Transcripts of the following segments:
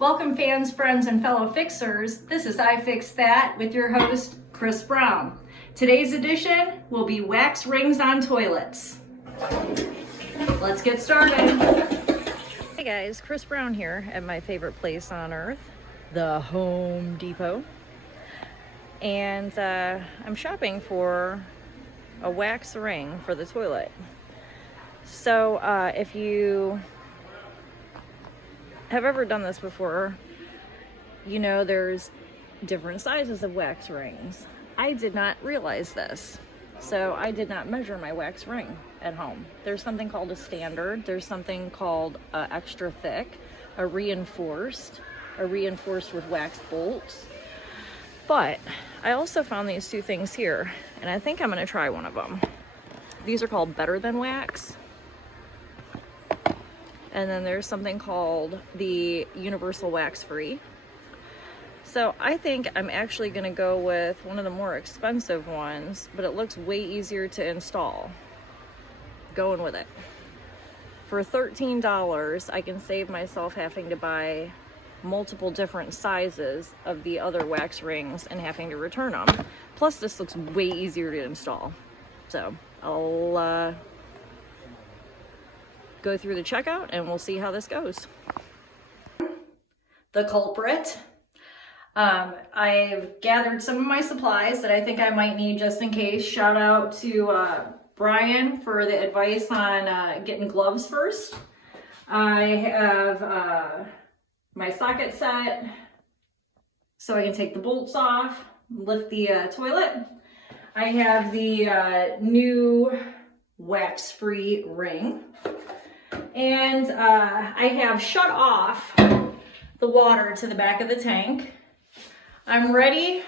Welcome fans, friends, and fellow fixers. This is I Fix That with your host, Chris Brown. Today's edition will be wax rings on toilets. Let's get started. Hey guys, Chris Brown here at my favorite place on earth, the Home Depot. And I'm shopping for a wax ring for the toilet. So if you have ever done this before, you know there's different sizes of wax rings. I did not realize this, so I did not measure my wax ring at home. There's something called a standard, there's something called extra thick, a reinforced with wax bolts. But I also found these two things here, and I think I'm going to try one of them. These are called Better Than Wax. And then there's something called the Universal Wax Free. So I think I'm actually going to go with one of the more expensive ones, but it looks way easier to install. Going with it. For $13, I can save myself having to buy multiple different sizes of the other wax rings and having to return them. Plus, this looks way easier to install. So I'll go through the checkout and we'll see how this goes. The culprit. I've gathered some of my supplies that I think I might need just in case. Shout out to Brian for the advice on getting gloves first. I have my socket set so I can take the bolts off, lift the toilet. I have the new wax-free ring. And I have shut off the water to the back of the tank. I'm ready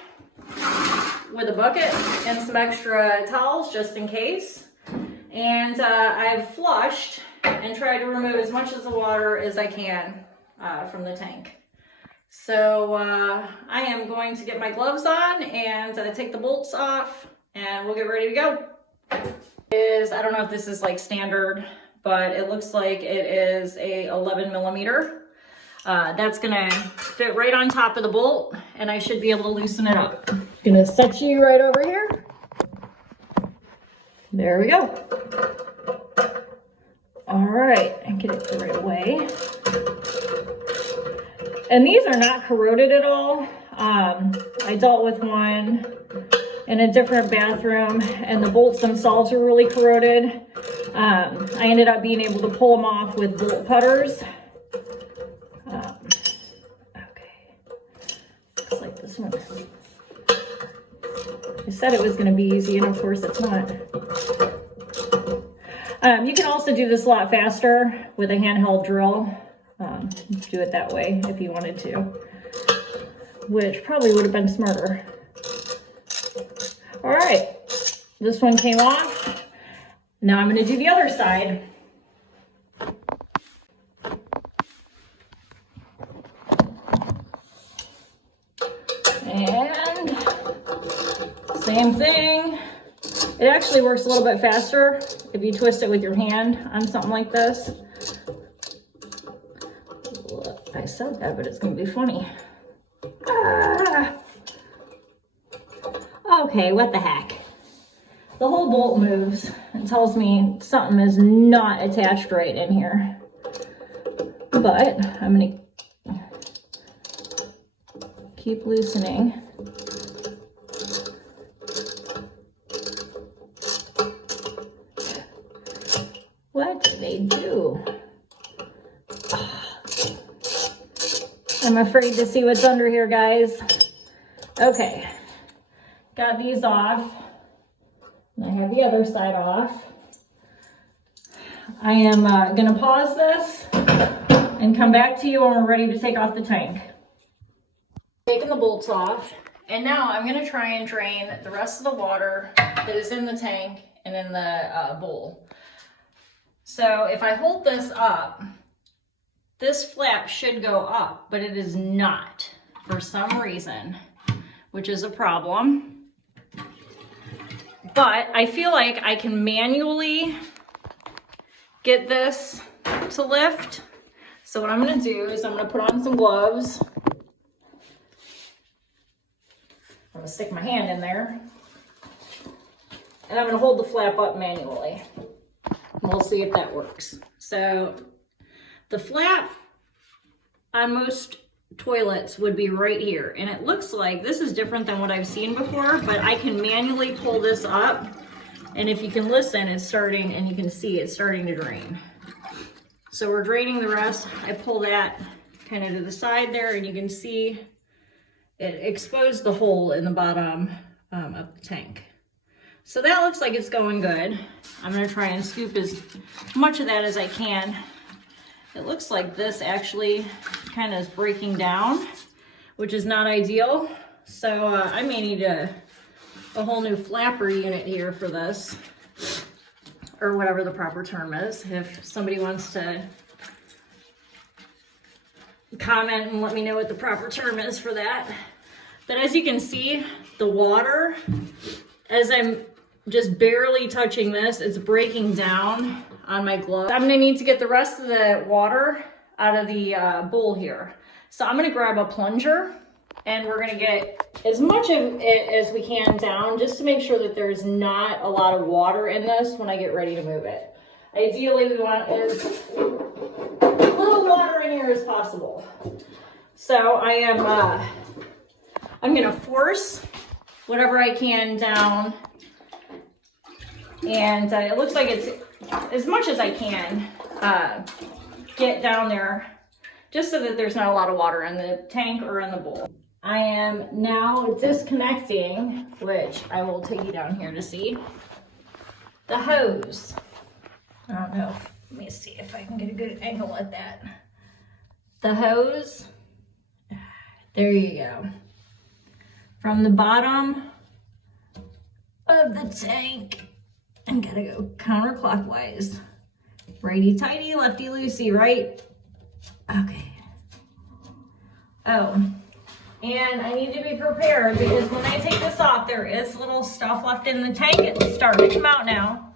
with a bucket and some extra towels just in case. And I've flushed and tried to remove as much of the water as I can from the tank. So I am going to get my gloves on and take the bolts off and we'll get ready to go. I don't know if this is like standard, but it looks like it is a 11 millimeter. That's gonna fit right on top of the bolt and I should be able to loosen it up. Gonna set you right over here. There we go. All right, and get it right away. And these are not corroded at all. I dealt with one in a different bathroom and the bolts themselves were really corroded. I ended up being able to pull them off with bolt cutters. Okay, looks like this one. I said it was going to be easy, and of course it's not. You can also do this a lot faster with a handheld drill. Do it that way if you wanted to, which probably would have been smarter. All right, this one came off. Now I'm going to do the other side. And same thing. It actually works a little bit faster if you twist it with your hand on something like this. I said that, but it's going to be funny. Okay, what the heck? The whole bolt moves and tells me something is not attached right in here. But I'm going to keep loosening. What did they do? I'm afraid to see what's under here, guys. Okay, got these off. I have the other side off. I am going to pause this and come back to you when we're ready to take off the tank. Taking the bolts off, and now I'm going to try and drain the rest of the water that is in the tank and in the bowl. So if I hold this up, this flap should go up, but it is not for some reason, which is a problem. But I feel like I can manually get this to lift. So what I'm gonna do is I'm gonna put on some gloves. I'm gonna stick my hand in there. And I'm gonna hold the flap up manually. And we'll see if that works. So the flap on most toilets would be right here. And it looks like this is different than what I've seen before, but I can manually pull this up. And if you can listen, it's starting, and you can see it's starting to drain. So we're draining the rest. I pull that kind of to the side there, and you can see it exposed the hole in the bottom of the tank. So that looks like it's going good. I'm gonna try and scoop as much of that as I can. It looks like this actually kind of is breaking down, which is not ideal. So I may need a whole new flapper unit here for this, or whatever the proper term is. If somebody wants to comment and let me know what the proper term is for that. But as you can see, the water, as I'm just barely touching this, it's breaking down on my glove. I'm gonna need to get the rest of the water out of the bowl here. So I'm gonna grab a plunger, and we're gonna get as much of it as we can down, just to make sure that there's not a lot of water in this when I get ready to move it. Ideally, we want as little water in here as possible. So I'm gonna force whatever I can down, and it looks like it's as much as I can get down there, just so that there's not a lot of water in the tank or in the bowl. I am now disconnecting, which I will take you down here to see, the hose. I don't know, let me see if I can get a good angle at that. The hose, there you go. From the bottom of the tank, I'm gonna go counterclockwise. Righty-tighty, lefty-loosey, right? Okay. Oh, and I need to be prepared, because when I take this off, there is little stuff left in the tank. It's starting to come out now.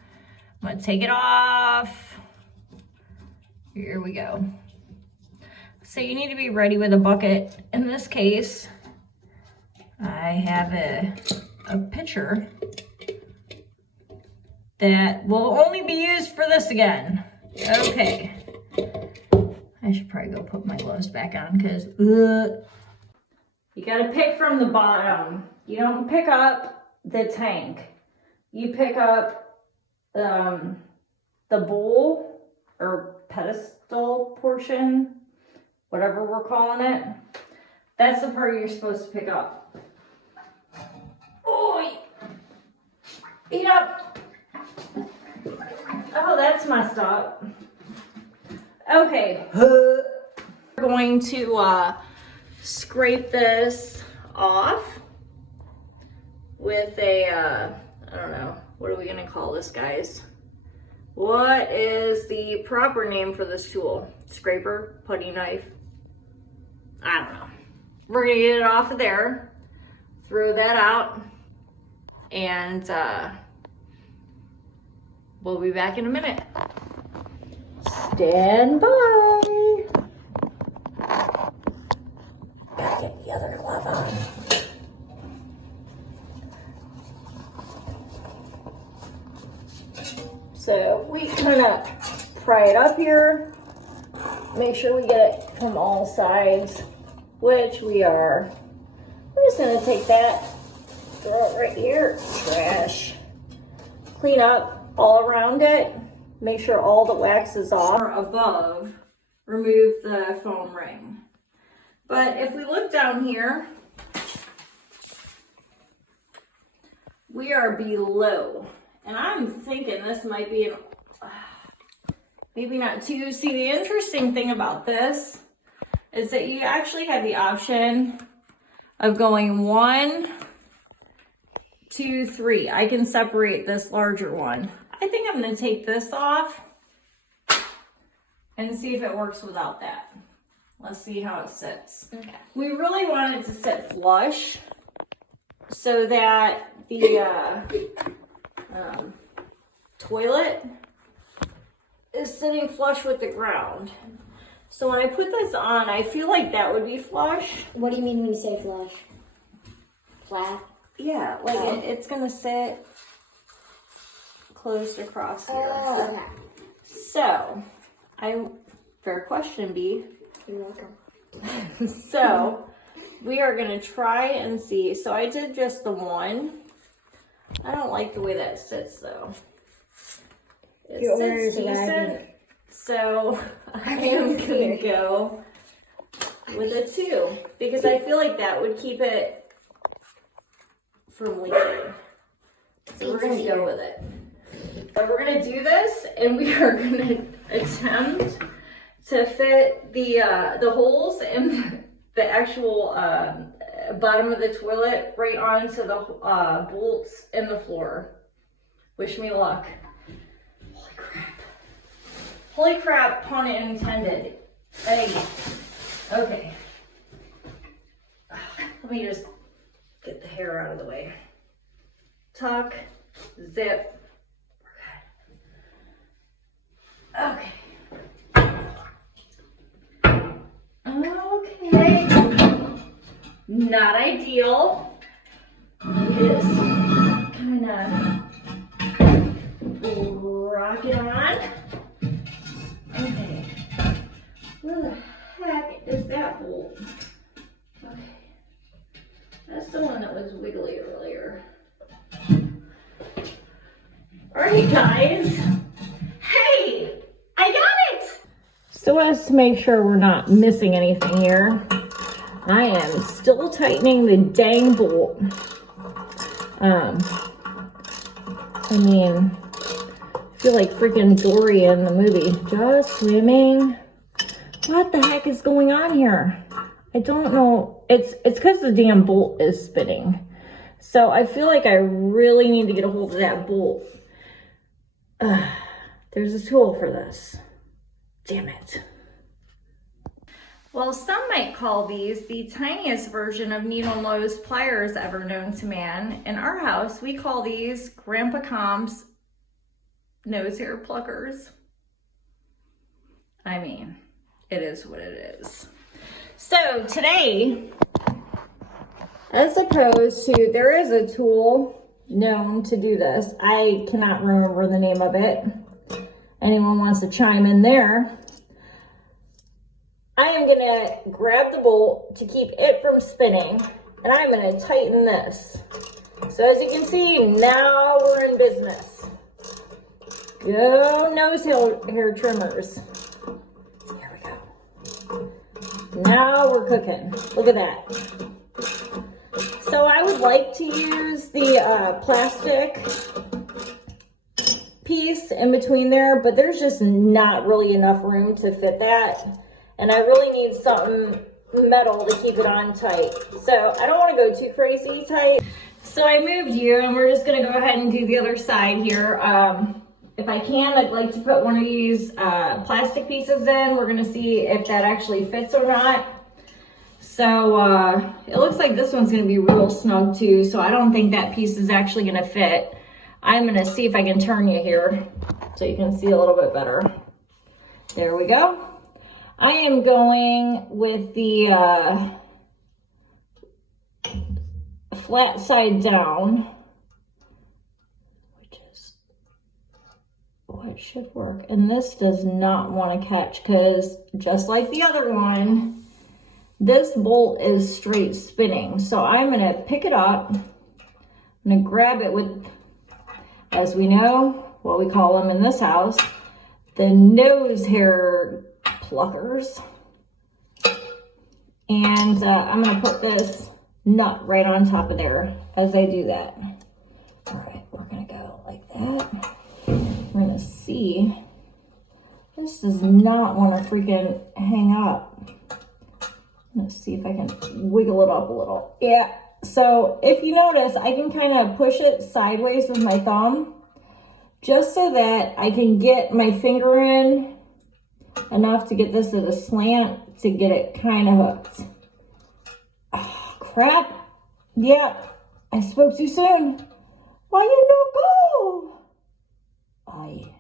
I'm gonna take it off. Here we go. So you need to be ready with a bucket. In this case, I have a pitcher that will only be used for this again. Okay. I should probably go put my gloves back on, because you gotta pick from the bottom. You don't pick up the tank. You pick up the bowl or pedestal portion, whatever we're calling it. That's the part you're supposed to pick up. Oh, eat up. Oh, that's messed up. Okay. We're going to scrape this off with a, I don't know, what are we gonna call this, guys? What is the proper name for this tool? Scraper? Putty knife? I don't know. We're gonna get it off of there, throw that out, and we'll be back in a minute. Stand by. Gotta get the other glove on. So we kind of pry it up here, make sure we get it from all sides, which we are. I'm just gonna take that, throw it right here, trash. Clean up all around it, make sure all the wax is off. Above, remove the foam ring. But if we look down here, we are below. And I'm thinking this might be an, maybe not two. See, the interesting thing about this is that you actually have the option of going 1, 2, 3. I can separate this larger one. I think I'm gonna take this off and see if it works without that. Let's see how it sits. Okay. We really want it to sit flush so that the toilet is sitting flush with the ground. So when I put this on, I feel like that would be flush. What do you mean when you say flush? Flat? Yeah, like it's gonna sit closed across here. Oh, okay. So, fair question, B. You're welcome. So, we are gonna try and see. So I did just the one. I don't like the way that sits though. It Your sits orders decent. arriving. So I am gonna go with a 2 because I feel like that would keep it from leaking. So we're gonna go with it. But we're gonna do this, and we are gonna attempt to fit the holes in the actual bottom of the toilet right onto the bolts in the floor. Wish me luck. Holy crap. Holy crap, pun intended. Hey. Okay. Let me just get the hair out of the way. Tuck, zip. We're good. Okay. Not ideal. It is kind of rock it on. Okay. Where the heck is that bolt? Okay. That's the one that was wiggly earlier. Alright guys. Hey! I got it! So as to make sure we're not missing anything here, I am still tightening the dang bolt. I mean, I feel like freaking Dory in the movie. Just swimming. What the heck is going on here? I don't know. It's because the damn bolt is spinning. So I feel like I really need to get a hold of that bolt. There's a tool for this. Damn it. Well, some might call these the tiniest version of needle nose pliers ever known to man. In our house, we call these Grandpa Comp's nose hair pluckers. I mean, it is what it is. So today, as opposed to, there is a tool known to do this. I cannot remember the name of it. Anyone wants to chime in there? I am gonna grab the bolt to keep it from spinning, and I'm gonna tighten this. So as you can see, now we're in business. Go nose hair trimmers. Here we go. Now we're cooking. Look at that. So I would like to use the plastic piece in between there, but there's just not really enough room to fit that. And I really need something metal to keep it on tight. So I don't want to go too crazy tight. So I moved you, and we're just going to go ahead and do the other side here. If I can, I'd like to put one of these plastic pieces in. We're going to see if that actually fits or not. So it looks like this one's going to be real snug too. So I don't think that piece is actually going to fit. I'm going to see if I can turn you here so you can see a little bit better. There we go. I am going with the flat side down, which is what should work. And this does not want to catch because just like the other one, this bolt is straight spinning. So I'm going to pick it up. I'm going to grab it with, as we know, what we call them in this house, the nose hair pluckers. And I'm going to put this nut right on top of there as I do that. All right, we're going to go like that. We're going to see. This does not want to freaking hang up. Let's see if I can wiggle it up a little. Yeah, so if you notice, I can kind of push it sideways with my thumb just so that I can get my finger in enough to get this at a slant to get it kind of hooked. Oh, crap. Yeah, I spoke too soon. Why you no go? Oh, yeah.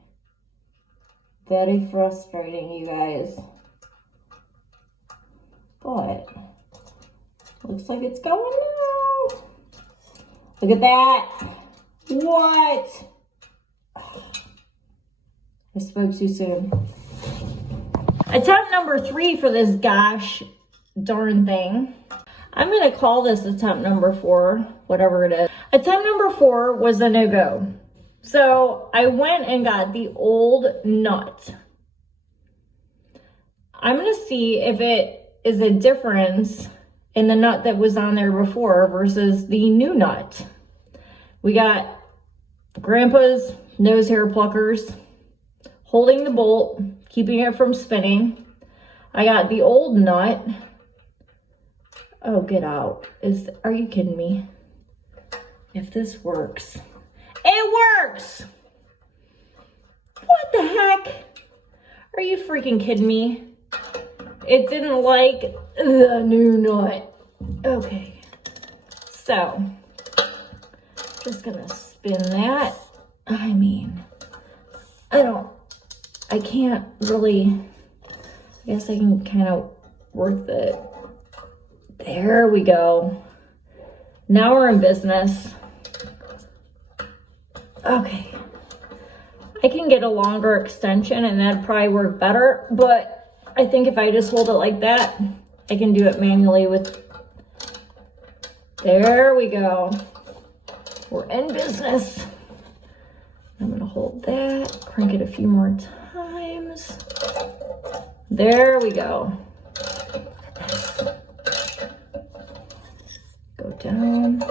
Very frustrating, you guys. but looks like it's going now. Look at that. What? I spoke too soon. Attempt number 3 for this gosh darn thing. I'm going to call this attempt number 4, whatever it is. Attempt number 4 was a no-go. So I went and got the old nut. I'm going to see if it is a difference in the nut that was on there before versus the new nut. We got Grandpa's nose hair pluckers holding the bolt, keeping it from spinning. I got the old nut. Oh, get out. Are you kidding me? If this works. It works! What the heck? Are you freaking kidding me? It didn't like the new nut. Okay. So, just gonna spin that. I mean, I can't really, I guess I can kind of work there we go. Now we're in business. Okay. I can get a longer extension and that'd probably work better, but I think if I just hold it like that, I can do it manually there we go. We're in business. I'm gonna hold that, crank it a few more times. There we go. Go down.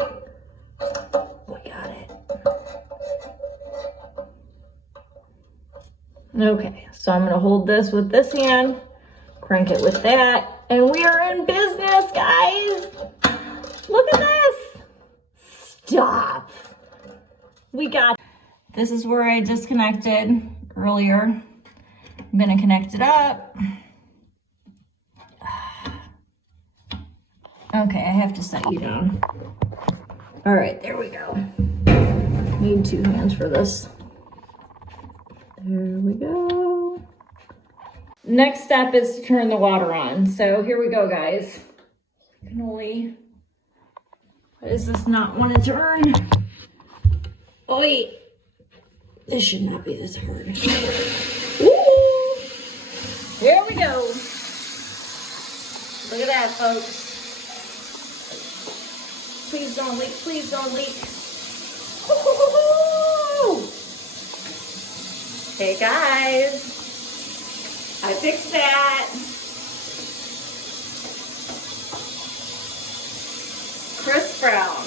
We got it. Okay, so I'm gonna hold this with this hand, crank it with that, and we are in business, guys. Look at this. Stop. We got, this is where I disconnected earlier. I'm gonna connect it up. Okay, I have to set you down. All right, there we go. Need 2 hands for this. There we go. Next step is to turn the water on. So here we go, guys. I can only, why does this not want to turn? Oh wait, this should not be this hard. Ooh. Here we go. Look at that, folks. Please don't leak, please don't leak. Ooh. Hey guys, I fixed that. Chris Brown,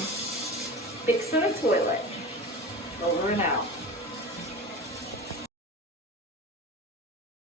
fixing a toilet. Over and out.